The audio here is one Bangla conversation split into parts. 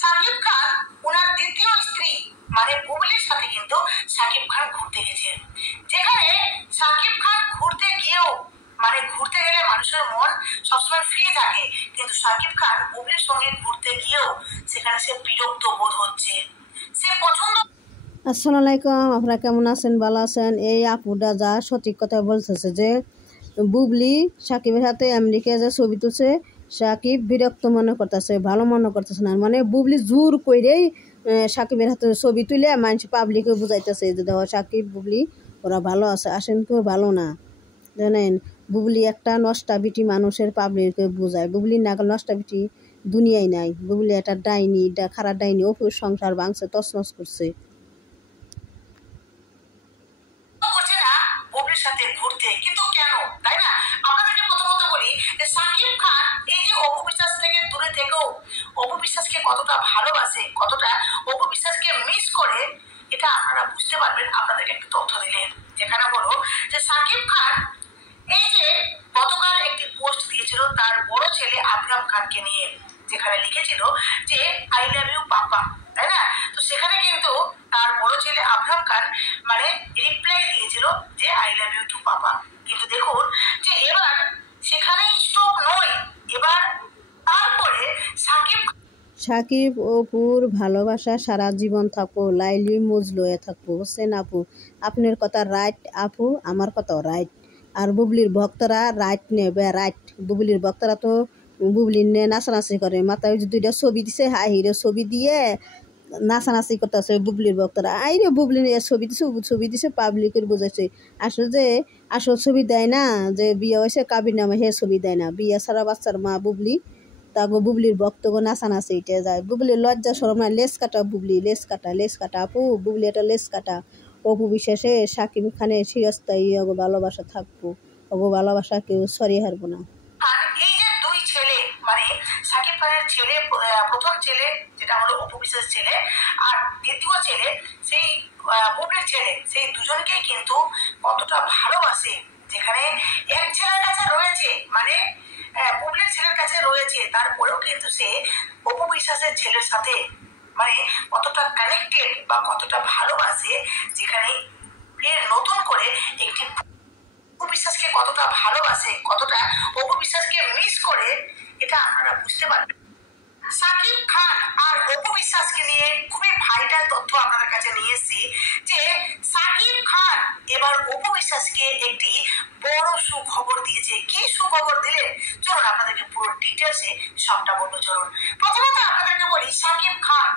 সাকিব খান ওনার দ্বিতীয় স্ত্রী মানে বুবলির সাথে কিন্তু সাকিব খান ঘুরতে গেছেন, যেখানে সাকিব খান ঘুরতে গিয়েও মানে ঘুরতে গেলে মানুষের মন সবসময় ফ্রি থাকে, কিন্তু সাকিব খান বুবলির সঙ্গে ঘুরতে গিয়েও সেখানে সে বিরক্ত বোধ হচ্ছে, সে পছন্দ। আসসালামু আলাইকুম, আপনারা কেমন আছেন? ভালো আছেন? এই আপুটা যা সঠিক কথা বলতেছে যে বুবলি সাকিবের হাতে আমেরিকায় যে ছবি তুলছে, সাকিব বিরক্ত মনে করতেছে, ভালো মনে করতেছে না। মানে বুবলি জোর করেই সাকিবের হাতে ছবি তুলে মানুষ পাবলিকে বুঝাইতেছে যে দেখো সাকিব বুবলি ওরা ভালো আছে, আসেন কেউ ভালো না। জানেন বুবলি একটা নষ্টা বিটি, মানুষের পাবলিককে বোঝায়। বুবলি না নষ্টা বিটি দুনিয়ায় নাই। বুবলি একটা ডাইনি, খারাপ ডাইনি, অপুর সংসার ভাঙছে, তছনছ করছে। সাথে ঘুরতে কিন্তু কেন, তাই না? আপনাদেরকে প্রথমত বলি যে সাকিব খান এই যে অপু বিশ্বাস থেকে দূরে থেকেও অপু বিশ্বাসকে কতটা ভালোবাসে, কতটা অপু বিশ্বাসকে মিস করে, এটা আপনারা বুঝতে পারবেন আপনাদেরকে একটু তথ্য দিলেন, যেখানে হলো যে সাকিব খান এই যে গতকাল একটি পোস্ট দিয়েছিল তার বড় ছেলে আকরাম খানকে নিয়ে, যেখানে লিখেছিল যে আই লাভ ইউ পাপা, তাই না? তো সেখানে কিন্তু তার বড় ছেলে আকরাম খান মানে রিপ্লাই দিয়েছিল যে আই লাভ ইউ টু পাপা। কিন্তু দেখুন যে এবার সেখানে স্টপ নয়, এবার তারপরে সাকিব অপুর ভালোবাসা সারা জীবন থাকবো, লাইলি মজলুয়ে থাকবো। বুঝছেন আপু? আপনার কথা রাইট আপু, আমার কথাও রাইট। আর বুবলির ভক্তরা রাইট নেবে, রাইট। বুবলির ভক্তরা তো বুবলির নিয়ে নাচানাচি করে, মাথায় দুইটা ছবি দিছে, হাই হিরো ছবি দিয়ে নাচানাচি করতেছে বুবলির ভক্তরা। আইরে বুবলি নিয়ে ছবি দিছে পাবলিকের বোঝাইছে। আসল ছবি দেয় না, যে বিয়ে হয়েছে কাবির নামে হে ছবি দেয় না। বিয়ে ছাড়া বাচ্চার মা বুবলি, তারপর বুবলির বক্তব্য নাচানাচি এটা যায়। বুবলির লজ্জা শরম না, লেস কাটা বুবলি, লেস কাটা আপু, বুবলি এটা লেস কাটা। অপু বিশ্বাসে সাকিব খানের চিরস্থায়ী ভালোবাসা থাকবো, ভালোবাসা কেউ সরিয়ে হারবো না। এই যে দুই ছেলে মানে সাকিব খানের ছেলে, প্রথম ছেলে যেটা হলো অপু বিশ্বাসের ছেলে, আর দ্বিতীয় ছেলে সেই বুবলির ছেলে, সেই দুজনকেই কিন্তু কতটা ভালোবাসে, যেখানে এক ছেলের কাছে রয়েছে মানে বুবলির ছেলের কাছে রয়েছে, তারপরেও কিন্তু সে অপু বিশ্বাসের ছেলের সাথে মানে কতটা কানেক্টেড বা কতটা ভালোবাসে, যেখানে নতুন করে একটি অপু বিশ্বাসকে কতটা ভালোবাসে, কতটা অপু বিশ্বাসকে মিস করে, এটা আপনারা বুঝতে পারবেন। সাকিব খান আর অপু বিশ্বাসকে নিয়ে খুবই ভাইটাল তথ্য আপনাদের কাছে নিয়ে এসেছি যে সাকিব খান এবার অপু বিশ্বাসকে একটি বড় সুখবর দিয়েছে। কি সুখবর দিলেন চলুন আপনাদেরকে পুরো ডিটেলসে সবটা বলবো। চলুন প্রথমত আপনাদেরকে বলি সাকিব খান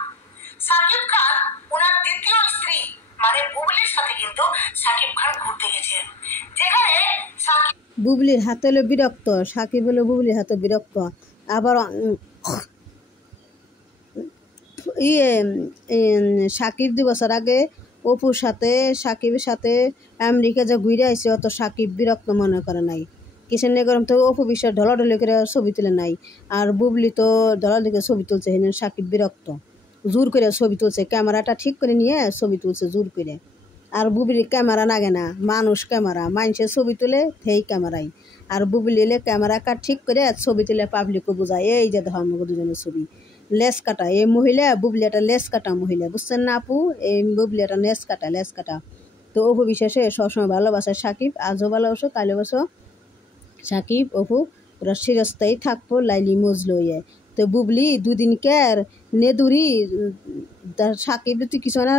ওনার দ্বিতীয় স্ত্রী মানে বুবলির সাথে কিন্তু সাকিব খান ঘুরতে গেছেন, যেখানে বুবলির হাতে হলো বিরক্ত, সাকিব হলো বুবলির হাতে বিরক্ত। আবার সাকিব 2 বছর আগে অপুর সাথে সাকিবের সাথে আমেরিকা যে ঘুরে আসছে, অত সাকিব বিরক্ত মনে করে নাই। কিসের নিয়ে গরম তো অপু বিশ্বাস ঢলাঢলি করে ছবি তুলে নাই, আর বুবলি তো ঢলাঢলি করে ছবি তুলছে, সাকিব বিরক্ত, জোর করে ছবি তুলছে, ক্যামেরাটা ঠিক করে নিয়ে ছবি তুলছে জোর করে। আর বুবলির ক্যামেরা লাগে না, মানুষ ক্যামেরা, মানুষের ছবি তুলে সেই ক্যামেরাই। আর বুবলি এলে ক্যামেরা কাট ঠিক করে ছবি তুলে পাবলিককে বোঝায়, এই যে দেখো আমাকে দুজনের ছবি। লেস কাটা এই মহিলা, বুবলি একটা লেস কাটা মহিলা, বুঝছেন না আপু? এই বুবলি একটা লেস কাটা। তো অপু বিশ্বাসে সবসময় ভালোবাসে সাকিব, আজও ভালোবাসো কালো বাসো। সাকিব অপু ওরা চিরস্থায়ী থাকবো, লাইলি মজলু ইয়ে। তো বুবলি দুদিন কের নেদুরি সাকিব তুই কিছু না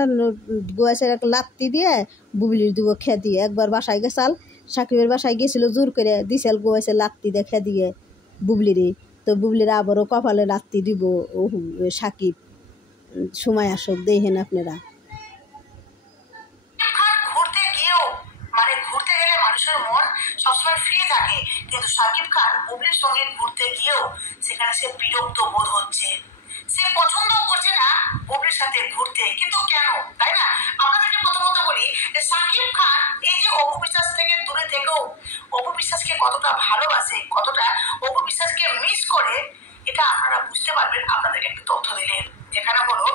গোয়াছের এক লাত্তি দিয়ে বুবলির দিব খেয়ে দিয়ে। একবার বাসায় গেছাল, সাকিবের বাসায় গেছিল, জোর করে দিছাল গোয়াছে লাত্তি দিয়ে খেয়ে দিয়ে বুবলিরে। তো বুবলির আবারও কপালে লাত্তি দিব সাকিব। সময় আসুক দেখেন আপনারা। ঘুরতে গিয়েও মানে ঘুরতে গেলে মানুষের মন সবসময় ফ্রি থাকে, কিন্তু সাকিব খান বুবলির সঙ্গে ঘুরতে গিয়েও সেখানে সে বিরক্ত বোধ হচ্ছে, সে পছন্দ করছে না বুবলির সাথে ঘুরতে, কিন্তু কেন, তাই না? আপনাদেরকে প্রথমত বলি যে সাকিব খান এই যে অপু বিশ্বাস থেকে দূরে থেকেও অপু বিশ্বাসকে কতটা ভালোবাসে, কতটা অপু বিশ্বাসকে মিস করে, এটা আপনারা বুঝতে পারবেন আপনাদেরকে একটু তথ্য দিলেন, যেখানে হলো